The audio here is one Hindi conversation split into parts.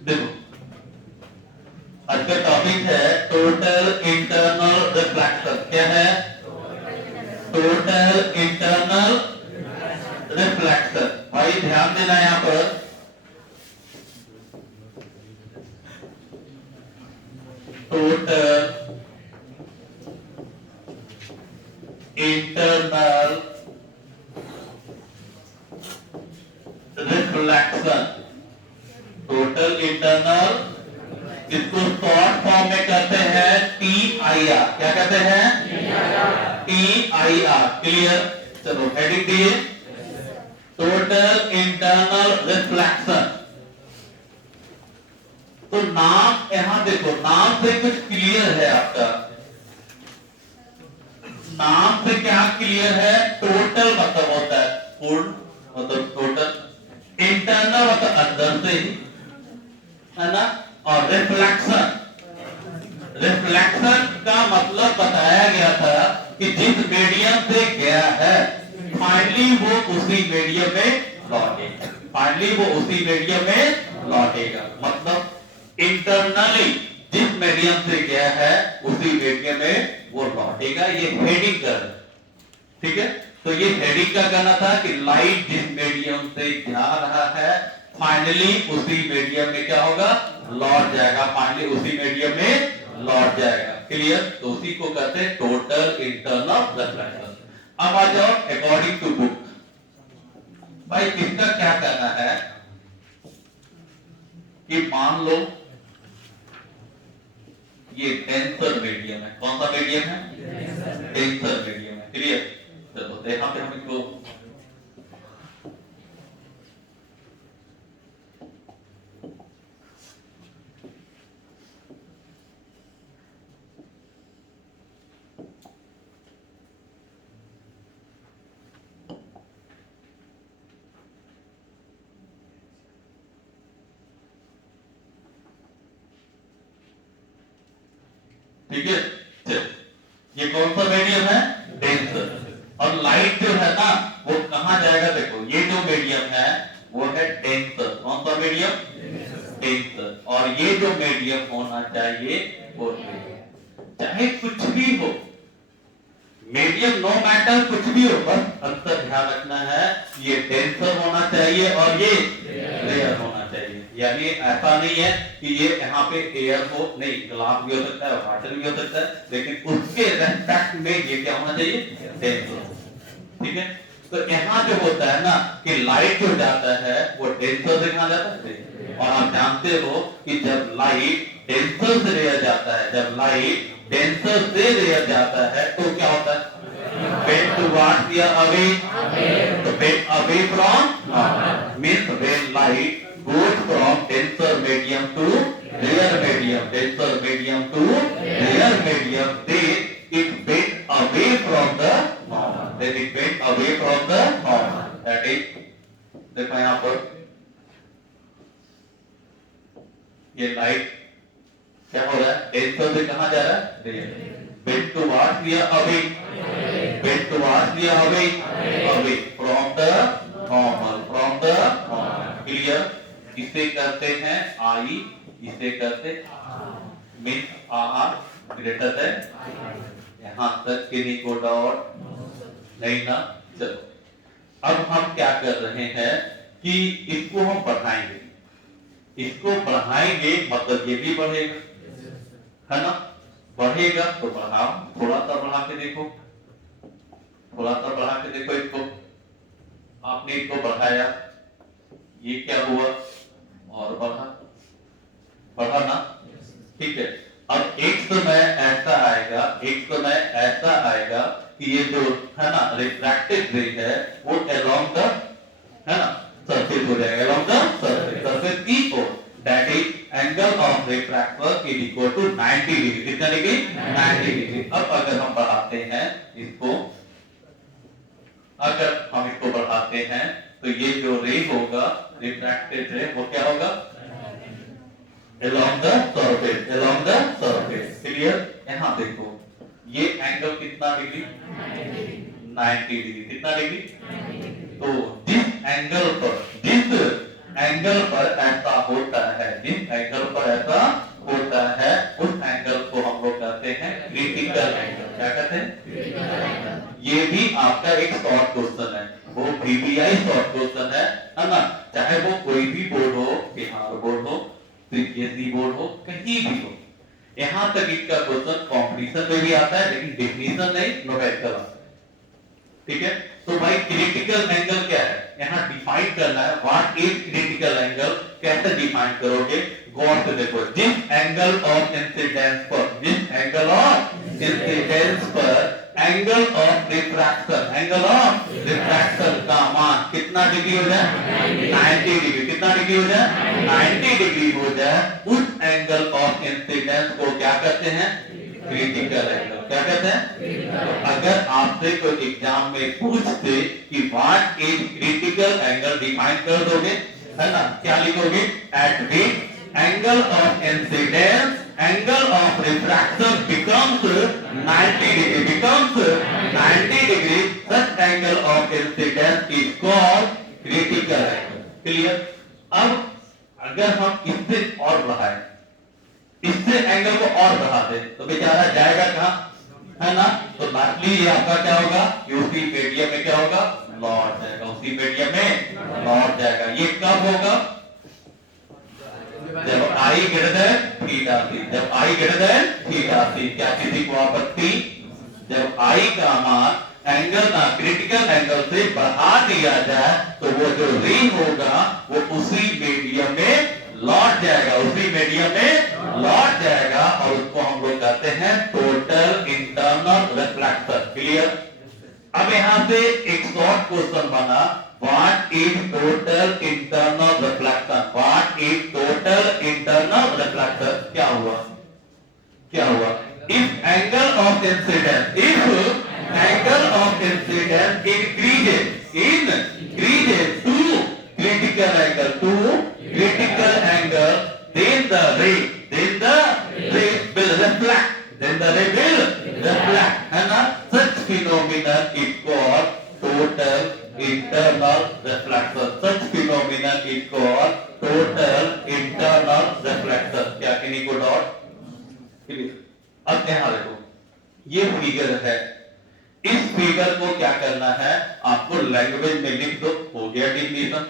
देखो आज का टॉपिक है टोटल इंटरनल रिफ्लेक्शन। क्या है? Total internal reflection. भाई ध्यान देना यहां पर, total internal reflection. Total internal, इसको शॉर्ट फॉर्म में कहते हैं TIR। क्या कहते हैं? TIR। क्लियर? चलो हेडिंग दिए, टोटल इंटरनल रिफ्लेक्शन। तो नाम यहां देखो, नाम से कुछ क्लियर है आपका? नाम से क्या क्लियर है? टोटल मतलब होता है पूर्ण, मतलब टोटल। इंटरनल मतलब अंदर से ही, है ना? और रिफ्लेक्शन, रिफ्लेक्शन का मतलब बताया गया था कि जिस मीडियम से गया है फाइनली वो उसी मीडियम में लौटेगा। फाइनली वो उसी मीडियम में लौटेगा, मतलब इंटरनली जिस मीडियम से गया है उसी मीडियम में वो लौटेगा। ये हेडिंग कर, ठीक है? तो ये हेडिंग का कहना था कि लाइट जिस मीडियम से जा रहा है फाइनली उसी मीडियम में क्या होगा? लौट जाएगा। फाइनली उसी मीडियम में लौट जाएगा। क्लियर? तो उसी को कहते हैं टोटल इंटरनल रिफ्लेक्शन। अब आ जाओ अकॉर्डिंग टू बुक। भाई इसका क्या कहना है कि मान लो ये डेंसर मीडियम है। कौन सा मीडियम है? डेंसर मीडियम है। क्लियर? चलो यहां पे हम इसको ठीक है? ये कौन सा मीडियम है? डेंसर। और लाइट जो है ना वो कहां जाएगा? देखो ये जो मीडियम है वो है डेंसर। कौन सा मीडियम? डेंसर। और ये जो मीडियम होना चाहिए वो चाहे कुछ भी हो, मीडियम नो मैटर, कुछ भी हो, बस अंतर ध्यान रखना है ये डेंसर होना चाहिए और ये रेयर होना चाहिए। यानी ऐसा नहीं है कि ये यहाँ पे एयर हो, नहीं, ग्लास भी हो सकता है, वाटर भी हो सकता है, लेकिन उसके रेस्पेक्ट में ये क्या होना चाहिए? डेंसर। ठीक है? तो यहाँ जो होता है ना कि लाइट जो जाता है वो डेंसर से कहां जाता है? और आप जानते हो कि जब लाइट डेंसर से रेयर जाता है, जब लाइट डेंसर से रेयर जाता है तो क्या होता है? bend towards या away? तो bend away from means when light goes from denser medium to rare medium, denser medium to rare medium, then it bend away from the normal. Then it bend away from the normal. That is, देखो यहाँ पर ये लाइट क्या हो रहा है? डेंसर से कहां जा रहा है? रेयर। bend towards या away? bend towards या away? away from the normal, from the normal. Clear? इसे कहते हैं I, इसे कहते मीन्स R ग्रेटर देन, यहां तक किन्हीं को डॉट नहीं ना। चलो अब हम क्या कर रहे हैं कि इसको हम बढ़ाएंगे, इसको बढ़ाएंगे मतलब ये भी बढ़ेगा, है ना? बढ़ेगा तो बढ़ाओ, थोड़ा सा बढ़ा के देखो, थोड़ा सा बढ़ा के देखो इसको। आपने इसको बढ़ाया, ये क्या हुआ? और बढ़ा, बढ़ा ना? ठीक है? अब एक समय ऐसा आएगा, एक समय ऐसा आएगा कि ये जो है ना रिफ्रैक्टेड रे है वो अलोंग द, है ना, सरफेस हो जाएगा, अलोंग द सरफेस, सरफेस की ओर। That is angle of refractor is equal to 90 degree. कितना डिग्री? 90 डिग्री। अब अगर हम बढ़ाते हैं इसको, अगर हम इसको बढ़ाते हैं तो ये जो रे होगा रिफ्रैक्टेड रे वो क्या होगा? along the surface, along the surface. Clear? यहाँ देखो ये एंगल कितना डिग्री? 90 डिग्री। कितना डिग्री? तो जिस एंगल पर, जिस एंगल पर ऐसा होता है, जिस एंगल पर ऐसा होता है उस एंगल को हम लोग कहते हैं क्रिटिकल एंगल। क्या कहते हैं? ये भी आपका एक शॉर्ट क्वेश्चन है, वो VBI शॉर्ट क्वेश्चन है ना। चाहे वो कोई भी बोर्ड हो, बिहार बोर्ड हो, CBSE बोर्ड हो, कहीं भी हो, यहां तक इसका क्वेश्चन कॉम्पिटिशन में भी आता है, लेकिन डेफिनेशन नहीं, न्यूमेरिकल आता है। ठीक है, तो भाई क्रिटिकल एंगल क्या है, यहाँ डिफाइन करना है। व्हाट इज क्रिटिकल एंगल, कैसे डिफाइन करोगे? गौर से देखो, जिस एंगल ऑफ इंसिडेंस पर, जिस एंगल ऑफ इंसिडेंस पर angle of refraction, angle of refraction का मान कितना डिग्री हो जाए? 90 डिग्री। कितना डिग्री हो जाए? 90 डिग्री हो जाए, उस एंगल ऑफ इंसिडेंस को क्या कहते हैं? Critical angle. क्या कहते हैं? तो अगर आपसे कोई एग्जाम में पूछते कि what is critical angle, define कर दोगे, है ना? क्या लिखोगे? Eight which angle of incidence, angle of refraction becomes 90 degree, becomes 90 degree, such angle of incidence is called critical angle. Clear? अब अगर हम इससे और बढ़ाएं, इससे एंगल को और बढ़ा दे तो बेचारा जाएगा कहां, है ना? तो लास्टली ये आपका क्या होगा? यूसी मीडियम में क्या होगा? लौट जाएगा, उसी मीडियम में लौट जाएगा। ये कब होगा? जब I greater than थीटा सी, जब I greater than थीटा सी। क्या किसी को आपत्ति? जब I का मान एंगल ना क्रिटिकल एंगल से बढ़ा दिया जाए तो वो जो रिंग होगा वो उसी मीडियम में लौट जाएगा, उसी मीडियम में लौट जाएगा, और उसको हम लोग कहते हैं टोटल इंटरनल रिफ्लेक्शन। क्लियर? अब यहां से एक शॉर्ट क्वेश्चन बना, what is total internal reflection? What is total internal reflection? क्या हुआ? क्या हुआ? If angle of incidence, if angle of incidence increases to critical angle, to critical angle, then the ray will reflect, then the ray will reflect, है ना? Such phenomenon is called total internal reflection. Such phenomenon is called total internal reflection. क्या किन्हीं को डॉट? अब यहाँ देखो, ये फिगर है, इस फिगर को क्या करना है आपको लैंग्वेज में लिख दो, हो गया डिफिनेशन।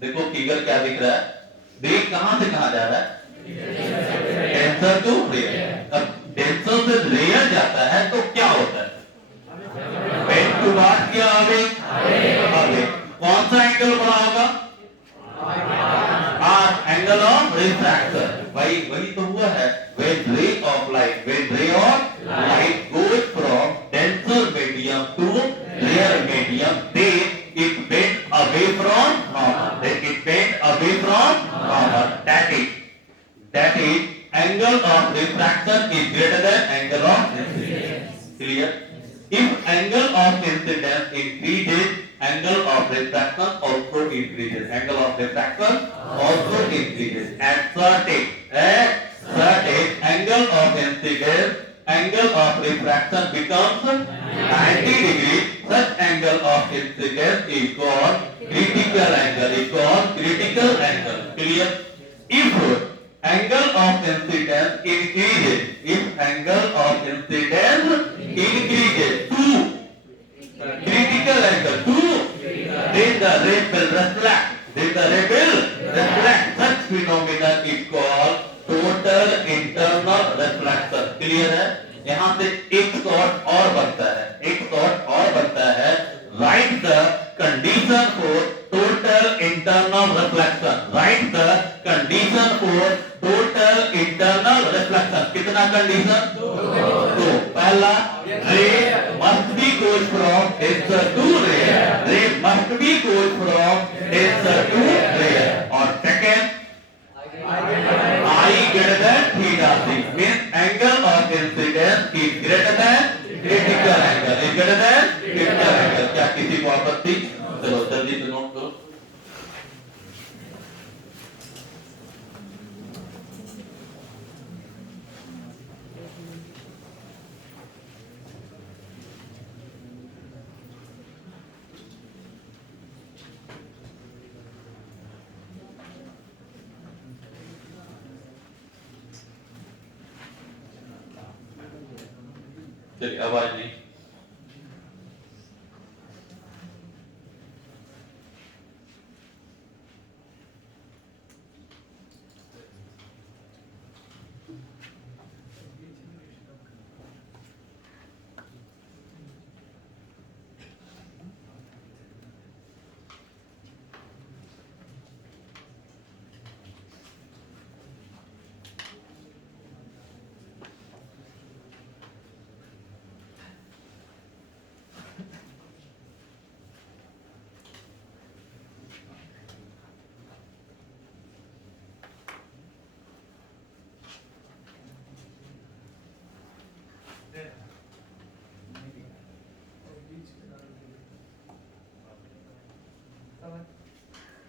देखो फिगर क्या दिख रहा है, ब्रेक कहां से कहां जा रहा है? Denser to rare. अब डेंसर से रेयर जाता है तो क्या होता है? बेंड टू वाट क्या अवे? अवे। कौन सा एंगल बना होगा? Angle of refraction. भाई वही तो हुआ है, when ray of light goes from denser medium to rarer medium, then it bend away from normal. That is angle of refraction is greater than angle of incidence. Clear? If angle of incidence increases, angle of refraction also increases. Angle of refraction also increases. At certain angle of incidence, angle of refraction becomes 90 degree. Such angle of incidence is called critical angle. Clear? If angle of incidence increases to critical angle, then the ray will reflect. Such phenomenon is called total internal reflection. Clear है? यहाँ से एक शॉर्ट और बनता है, write the condition for total internal reflection. Write the condition for total internal reflection. कितना कंडीशन? दो। पहला, ray must be goes from denser to rarer. Ray must be goes from denser to rarer. और second, I greater than theta c, means angle of incidence is greater than critical angle. Is greater than critical angle. क्या किसी को आपत्ति? चलो जल्दी से नोट करो। चलिए आवाज नहीं।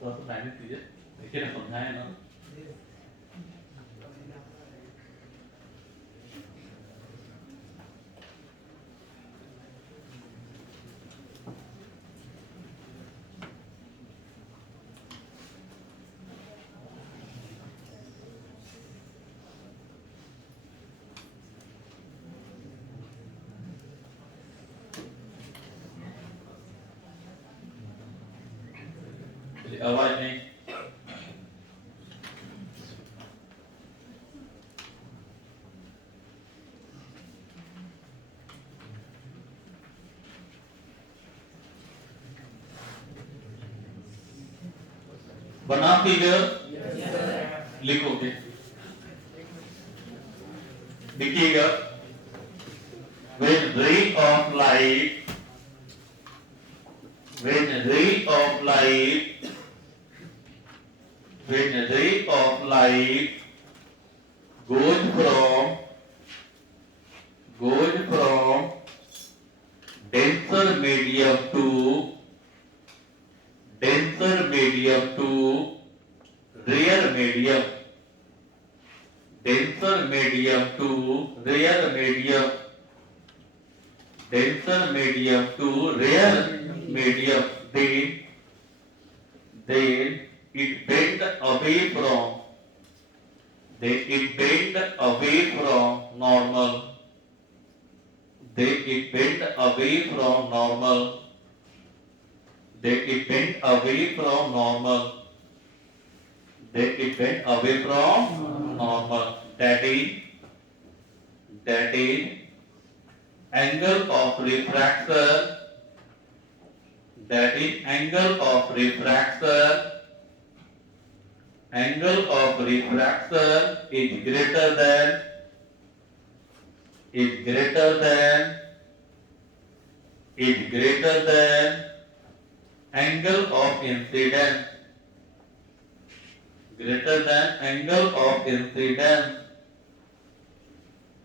थोड़ा सा मैनेज कीजिए, देखिए ना समझाए ना। चलिए आवाज नहीं। बना फिगर लिखोगे, देखिएगा। when ray of light when ray of light when ray of light goes from denser medium to rare medium, denser medium to rare medium, denser medium to rare medium, then it bend away from normal, then it bend away from normal, then it bend away from normal, then it bend away from normal. That is angle of refraction. That is angle of refraction. Angle of refraction is greater than angle of incidence. Greater than angle of incidence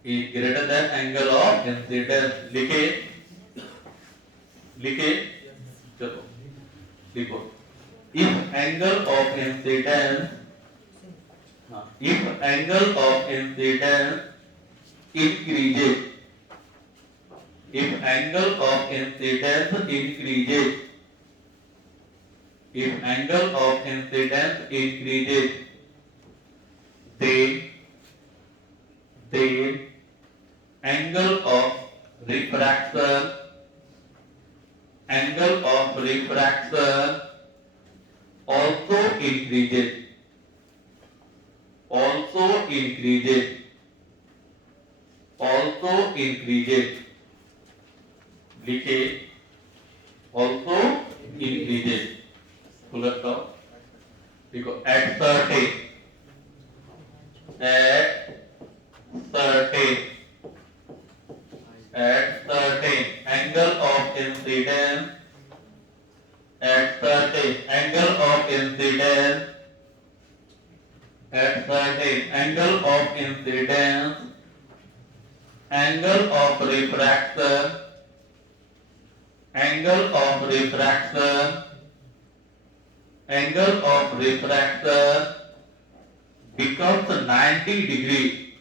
is greater than angle of incidence. लिखे चलो लिखो। If angle of incidence increases, if angle of incidence increases, then angle of refraction also increases. लिखे also increases। फुल स्टॉप देखो। at certain angle of incidence angle of refraction becomes 90 degree,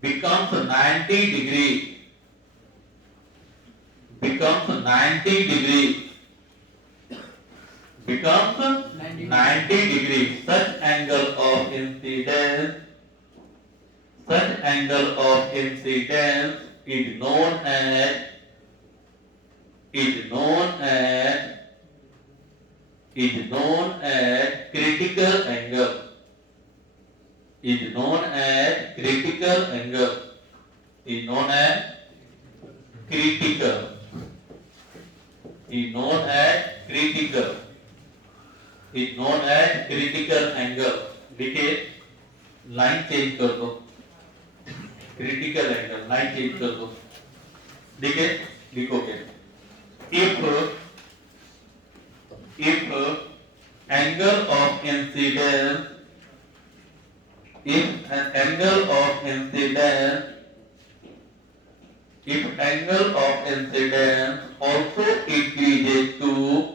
becomes 90 degree, becomes 90 degree, becomes 90 degree. Such angle of incidence is known as is known as is known as critical angle, is known as critical angle, is known as critical, is known as critical, is known as critical angle. देखिए लाइन चेंज कर दो, क्रिटिकल एंगल लाइन चेंज कर दो, देखिए लिखोगे if angle of incidence, if an angle of incidence, if angle of incidence also increases to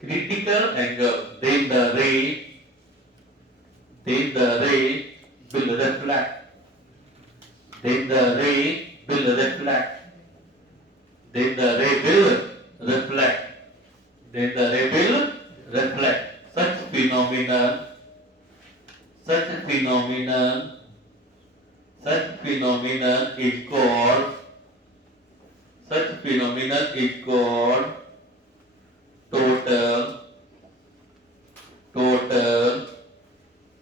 critical angle, then the ray will reflect, then the ray will reflect, then the ray will reflect, then the ray will reflect. Such phenomenon is called total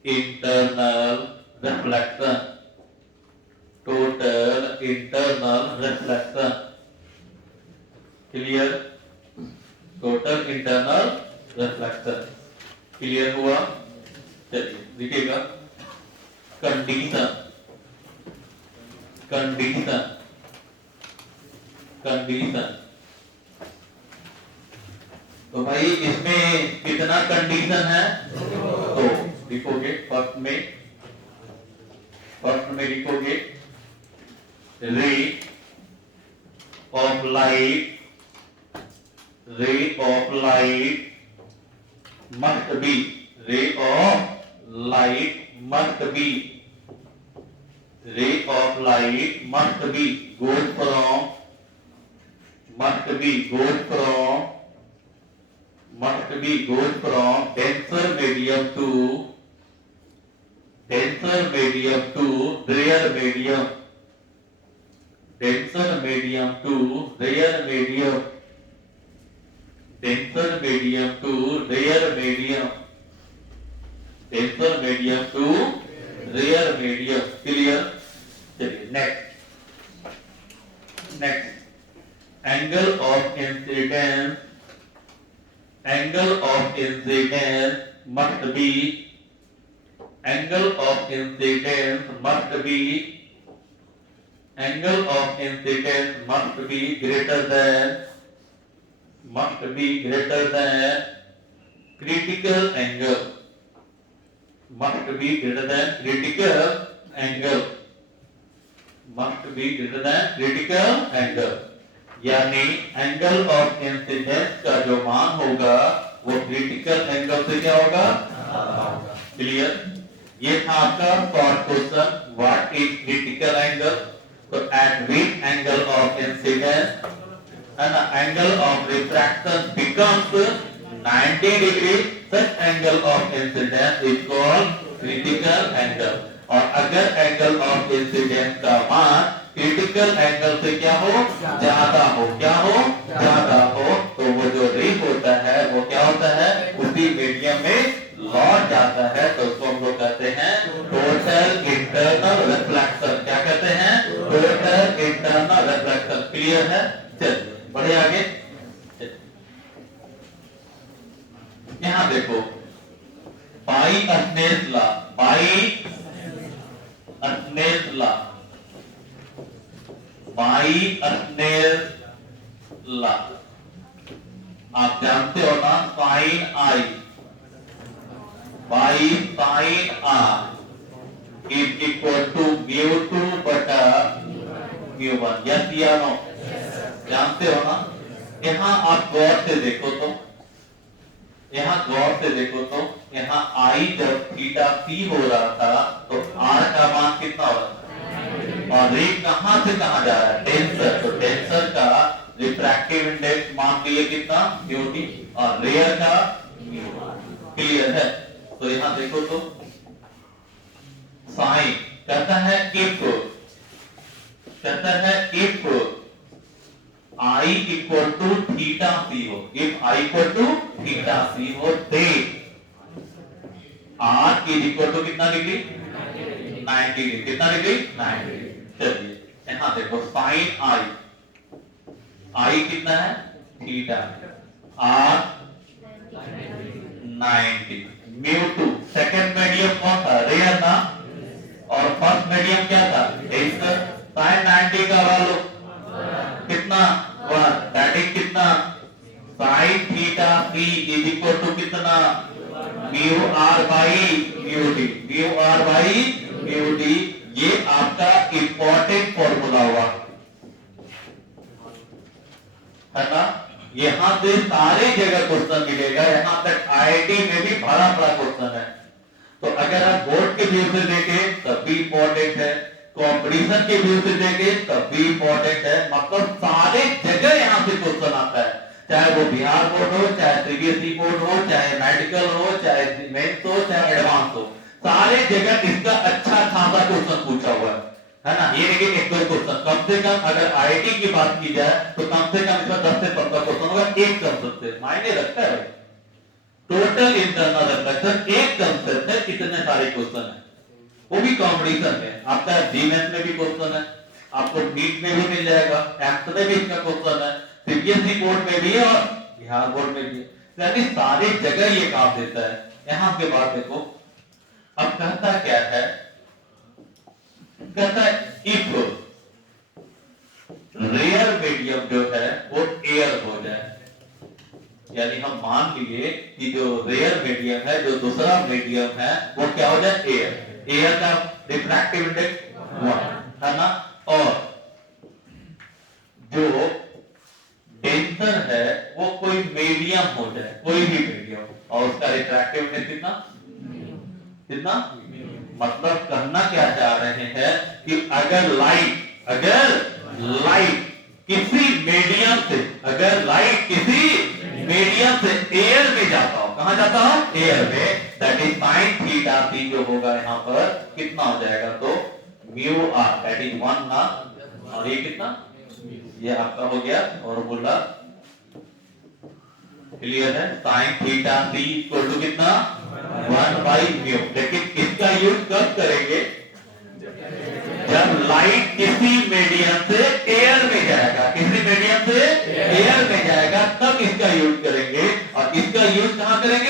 internal reflection, total internal reflection. Clear? Total internal reflection clear हुआ? चलिए देखिएगा कंडीशन तो भाई इसमें कितना कंडीशन है? तो लिखोगे फर्स्ट में लिखोगे ray of light must be, ray of light must be goes from denser medium to rare medium, denser medium to rare medium, denser medium to rare medium, denser medium to rare medium. Clear? चलिए next angle of incidence must be greater than critical angle, यानी एंगल ऑफ इंसिडेंस का जो मान होगा वो क्रिटिकल एंगल से क्या होगा? क्लियर? ये था आपका short question, what is critical angle? तो at which angle of incidence and the angle of refraction becomes 90 degree, such angle of incidence is called critical angle. और अगर एंगल ऑफ इंसिडेंस का मान क्रिटिकल एंगल से क्या हो? ज्यादा हो, तो वो जो रे होता है वो क्या होता है? उसी मीडियम में लौट जाता है, तो उसको हम लोग कहते हैं टोटल इंटरनल रिफ्लेक्शन। क्या कहते हैं? Total internal reflection. क्लियर है? चलिए बढ़े आगे। यहां देखो बाई स्नेल्स लॉ आप जानते हो ना, sine i by sine r is equal to mu 2 बटा म्यू 1। यस या नो? जानते हो ना? यहाँ आप गौर से देखो तो यहाँ आई जब थीटा सी हो रहा था तो आर का मान कितना हो रहा था? और रे कहां से कहां जा रहा है, डेंसर, तो डेंसर का रिफ्रैक्टिव इंडेक्स मान लिए कितना, म्यूटी, और रेयर का क्लियर है। तो यहां देखो तो साइन कहता है if I equal to theta C हो, if I equal to theta C हो, the R is equal to कितना डिग्री, 90 डिग्री, कितना डिग्री, 90 डिग्री। चलिए यहां देखो साइन I कितना है, theta, R 90, mu two, second medium कौन था, रेयर ना, और फर्स्ट मीडियम क्या था, डेंसर। साइन 90 का वैल्यू कितना, 1, दैट इज कितना, sine theta C is equal to कितना, mu R by mu D, mu R by mu D. ये आपका इंपॉर्टेंट फॉर्मूला हुआ है ना, यहां से सारे जगह क्वेश्चन मिलेगा, यहां तक आईआईटी में भी बड़ा बड़ा क्वेश्चन है। तो अगर आप बोर्ड के व्यू से देखें तब भी इंपॉर्टेंट है, कंपटीशन के व्यू से देखें तब भी इंपॉर्टेंट है, मतलब सारे जगह यहां से क्वेश्चन आता है, चाहे वो बिहार बोर्ड हो, चाहे सीबीएसई बोर्ड हो, चाहे मेडिकल हो, चाहे मेंस हो, चाहे एडवांस हो, सारे जगह इसका अच्छा खासा क्वेश्चन पूछा हुआ है ना। ये लेकिन एक दो क्वेश्चन कम से कम, अगर आईआईटी की बात की जाए तो कम से कम इसमें 10 से 15 क्वेश्चन होगा, एक कंसेप्ट से मायने रखता है। टोटल इंटरनल रिफ्लेक्शन एक कंसेप्ट है, कितने सारे क्वेश्चन है, वो भी कॉम्पिटिशन में। आपका जीमेंस में भी क्वेश्चन है, आपको नीट में भी मिल जाएगा, एम्स में भी इसका क्वेश्चन है, सीबीएसई बोर्ड में भी है और बिहार बोर्ड में भी है, यानी सारी जगह ये काम देता है। यहां के बाद देखो अब कहता क्या है, कहता है इफ रेयर मीडियम जो है वो एयर हो जाए, यानी हम मान लिए कि जो रेयर मीडियम है, जो दूसरा मीडियम है वो क्या हो जाए, एयर, एयर का रिफ्रैक्टिव इंडेक्स 1 है ना, और जो डेंसर है वो कोई मीडियम हो जाए, कोई भी मीडियम, और उसका रिफ्रैक्टिव इंडेक्स कितना, कितना, मतलब कहना क्या चाह रहे हैं कि अगर लाइट किसी मीडियम से, अगर लाइट किसी मीडियम से एयर में जाता हो, कहां जाता हो, एयर में, दैट इज साइन थीटा सी जो होगा यहां पर कितना हो जाएगा, तो म्यू आर दैट इज 1 ना, और ये कितना, ये आपका हो गया फॉर्मूला, क्लियर है, sine theta c equal to कितना, 1 बाई म्यू। लेकिन इसका यूज कब करेंगे, जब लाइट किसी मीडियम से एयर में जाएगा, किसी मीडियम से एयर में जाएगा तब इसका यूज करेंगे, और इसका यूज कहां करेंगे,